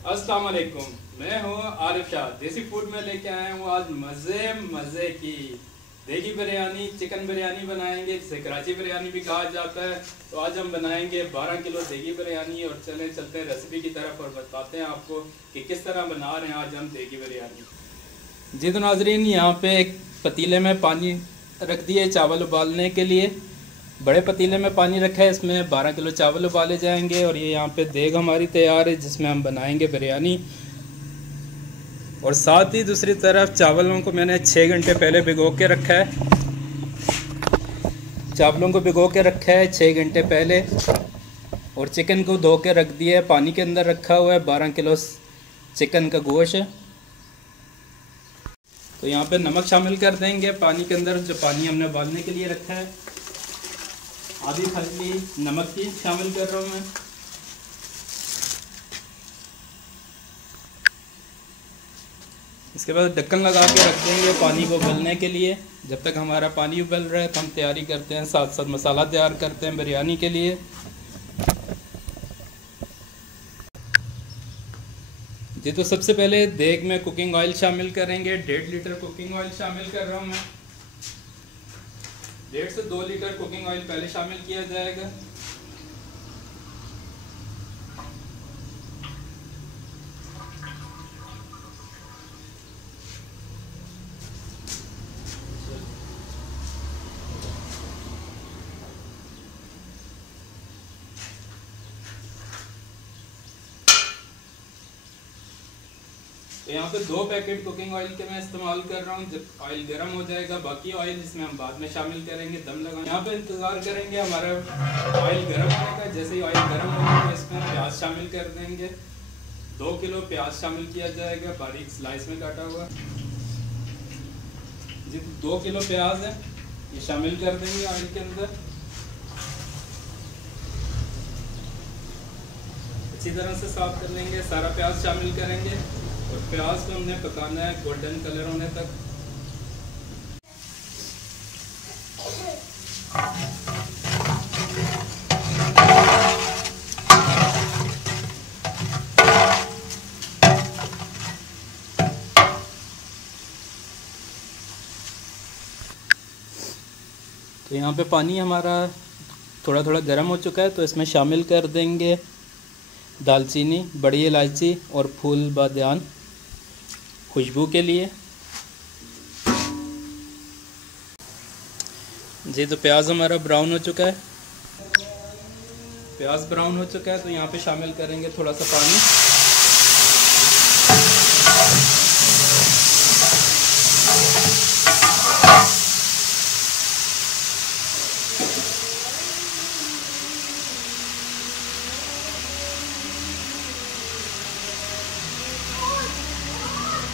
अस्सलाम वालेकुम। मैं हूँ आरिफ शाह। देसी फूड में लेके आया हूँ आज मज़े की देगी बिरयानी, चिकन बिरयानी बनाएंगे, जिसे कराची बिरयानी भी कहा जाता है। तो आज हम बनाएंगे 12 किलो देगी बिरयानी और चलते हैं रेसिपी की तरफ और बताते हैं आपको कि किस तरह बना रहे हैं आज हम देगी बिरयानी। जी तो नाजरीन, यहाँ पे एक पतीले में पानी रख दिए चावल उबालने के लिए। बड़े पतीले में पानी रखा है, इसमें 12 किलो चावल उबाले जाएंगे और ये यहाँ पे देग हमारी तैयार है जिसमें हम बनाएंगे बिरयानी। और साथ ही दूसरी तरफ चावलों को मैंने 6 घंटे पहले भिगो के रखा है। चावलों को भिगो के रखा है 6 घंटे पहले। और चिकन को धो के रख दिया है, पानी के अंदर रखा हुआ है। 12 किलो चिकन का गोश्त है। तो यहाँ पे नमक शामिल कर देंगे पानी के अंदर, जो पानी हमने उबालने के लिए रखा है। आधी थाली नमक की शामिल कर रहा हूँ मैं। इसके बाद ढक्कन लगा के रख देंगे पानी को उबलने के लिए। जब तक हमारा पानी उबल रहा है तो हम तैयारी करते हैं, साथ साथ मसाला तैयार करते हैं बिरयानी के लिए। जी तो सबसे पहले देग में कुकिंग ऑयल शामिल करेंगे। 1.5 लीटर कुकिंग ऑयल शामिल कर रहा हूँ मैं। 1.5 से 2 लीटर कुकिंग ऑयल पहले शामिल किया जाएगा। तो यहाँ पे 2 पैकेट कुकिंग ऑयल के मैं इस्तेमाल कर रहा हूँ। जब ऑयल गर्म हो जाएगा बाकी ऑयल इसमें हम बाद में शामिल करेंगे दम लगा। यहाँ पे इंतज़ार करेंगे हमारा ऑयल गर्म होने का। जैसे ही ऑयल गर्म होगा तो इसमें प्याज शामिल कर देंगे। 2 किलो प्याज शामिल किया जाएगा, बारीक स्लाइस में काटा हुआ। जी 2 किलो प्याज है, ये शामिल कर देंगे ऑयल के अंदर। अच्छी तरह से साफ कर लेंगे, सारा प्याज शामिल करेंगे और प्याज को हमने पकाना है गोल्डन कलर होने तक। तो यहाँ पे पानी हमारा थोड़ा थोड़ा गर्म हो चुका है, तो इसमें शामिल कर देंगे दालचीनी, बड़ी इलायची और फूल बादियान खुशबू के लिए। जी तो प्याज हमारा ब्राउन हो चुका है। प्याज ब्राउन हो चुका है तो यहाँ पे शामिल करेंगे थोड़ा सा पानी।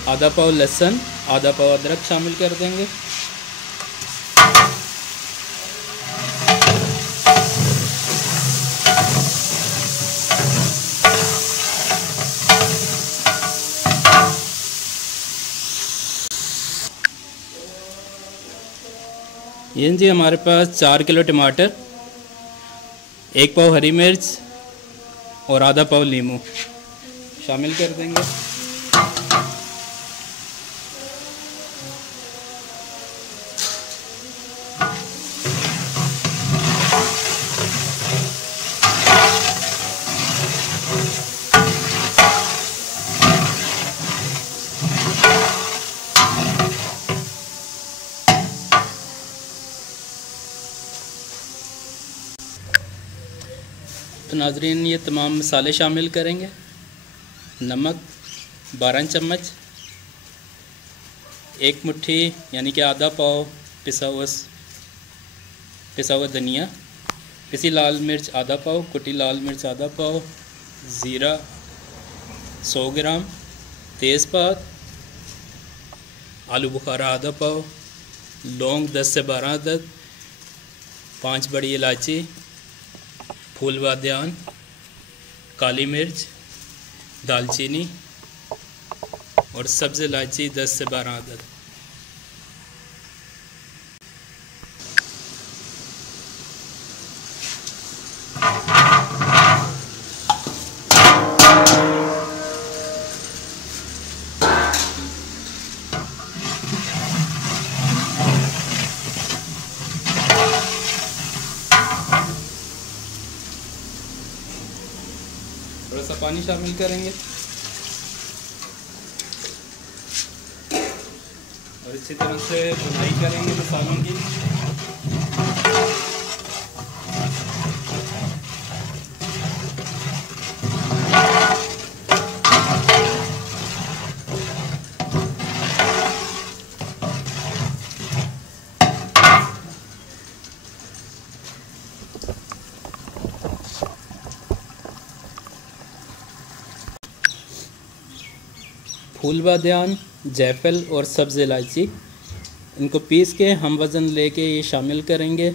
आधा पाव लहसुन, आधा पाव अदरक शामिल कर देंगे। ये जी हमारे पास 4 किलो टमाटर, 1 पाव हरी मिर्च और आधा पाव नींबू शामिल कर देंगे। तो नाजरीन ये तमाम मसाले शामिल करेंगे। नमक 12 चम्मच, 1 मुट्ठी यानी कि आधा पाव पिसा हुआ धनिया, पिसी लाल मिर्च आधा पाव, कुटी लाल मिर्च आधा पाव, ज़ीरा 100 ग्राम, तेज़पात, आलू बुखारा आधा पाव, लौंग 10 से 12 अदद, 5 बड़ी इलायची, फूल बादियान, काली मिर्च, दालचीनी और सब्ज़ इलायची 10 से 12 अदद। थोड़ा सा पानी शामिल करेंगे और अच्छी तरह से भुनाई करेंगे मसालों की। फूल बादियान, जायफल और सब्ज़ इलायची, इनको पीस के हम वज़न लेके ये शामिल करेंगे।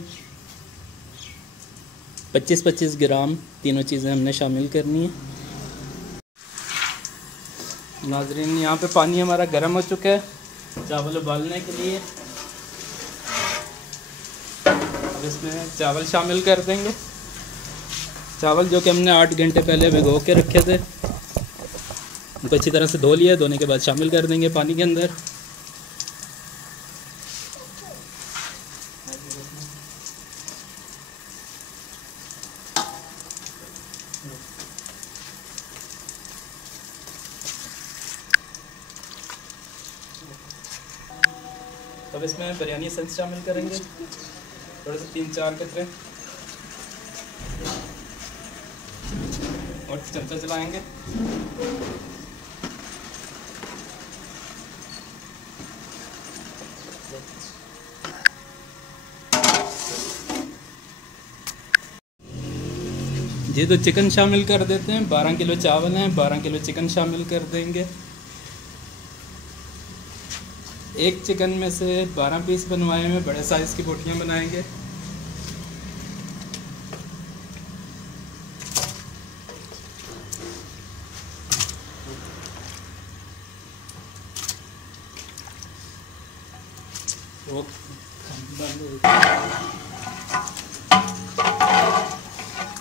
25-25 ग्राम तीनों चीज़ें हमने शामिल करनी है। नाज़रीन, यहाँ पे पानी हमारा गर्म हो चुका है चावल उबालने के लिए। अब इसमें चावल शामिल कर देंगे। चावल जो कि हमने 8 घंटे पहले भिगो के रखे थे, उनको अच्छी तरह से धो लिया। धोने के बाद शामिल कर देंगे पानी के अंदर। तब इसमें बिरयानी एसेंस शामिल करेंगे, थोड़े से 3-4 कतरे, और चमचा चलाएंगे। जी तो चिकन शामिल कर देते हैं। 12 किलो चावल हैं, 12 किलो चिकन शामिल कर देंगे। एक चिकन में से 12 पीस बनवाए हैं, बड़े साइज़ की बोटियां बनाएंगे।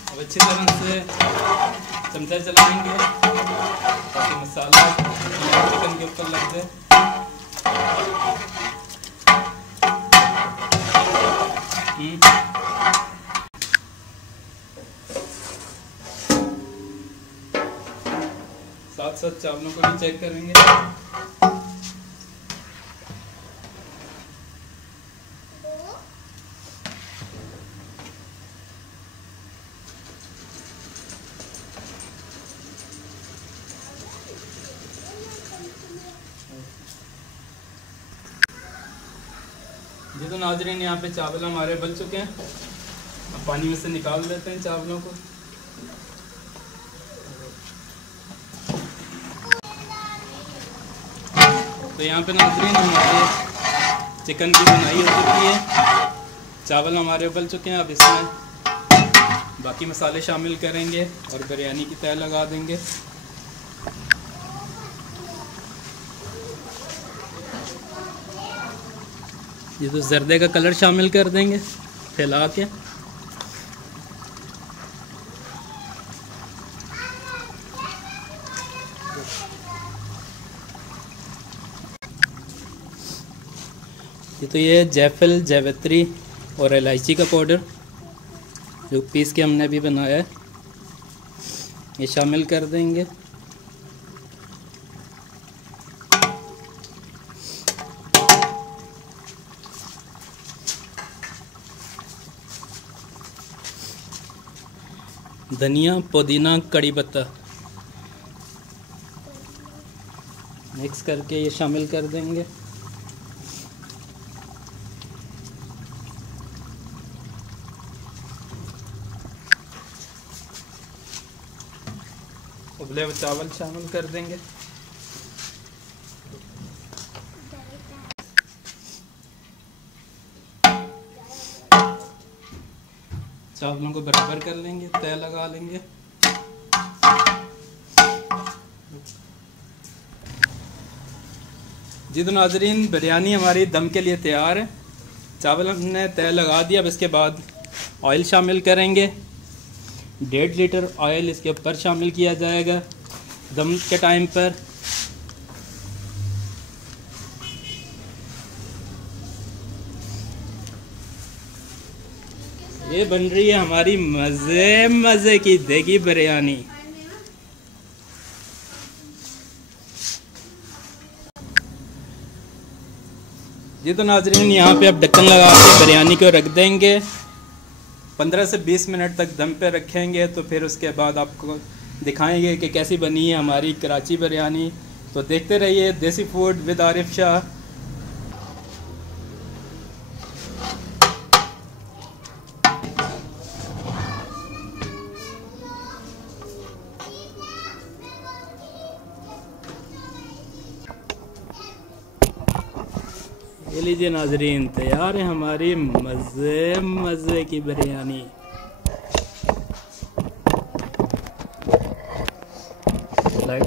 अब अच्छी तरह से चमचा चलाएंगे ताकि मसाला चिकन के ऊपर लग जाए। साथ साथ चावलों को भी चेक करेंगे। जी तो नाज़रीन, यहाँ पे चावल हमारे बन चुके हैं। अब पानी में से निकाल लेते हैं चावलों को। तो यहाँ पे नाज़रीन हमारे चिकन की बुनाई हो चुकी है, चावल हमारे उबल चुके हैं। अब इसमें बाकी मसाले शामिल करेंगे और बिरयानी की तह लगा देंगे। ये तो जर्दे का कलर शामिल कर देंगे फैला के। तो ये जायफल, जावित्री और इलायची का पाउडर जो पीस के हमने अभी बनाया है, ये शामिल कर देंगे। धनिया, पुदीना, कड़ी पत्ता मिक्स करके ये शामिल कर देंगे। उबले हुए चावल शामिल कर देंगे। चावलों को बराबर कर लेंगे, तह लगा लेंगे। जी तो नाज़रीन, बिरयानी हमारी दम के लिए तैयार है। चावल हमने तह लगा दिया। अब इसके बाद ऑयल शामिल करेंगे। 1.5 लीटर ऑयल इसके ऊपर शामिल किया जाएगा दम के टाइम पर। ये बन रही है हमारी मज़े की देगी बिरयानी। जी तो नाजरीन, यहाँ पे अब ढक्कन लगा के बिरयानी को रख देंगे। 15 से 20 मिनट तक दम पे रखेंगे, तो फिर उसके बाद आपको दिखाएंगे कि कैसी बनी है हमारी कराची बिरयानी। तो देखते रहिए देसी फूड विद आरिफ शाह। ये लीजिए नाजरीन, तैयार है हमारी मज़े मज़े की बिरयानी। लाइक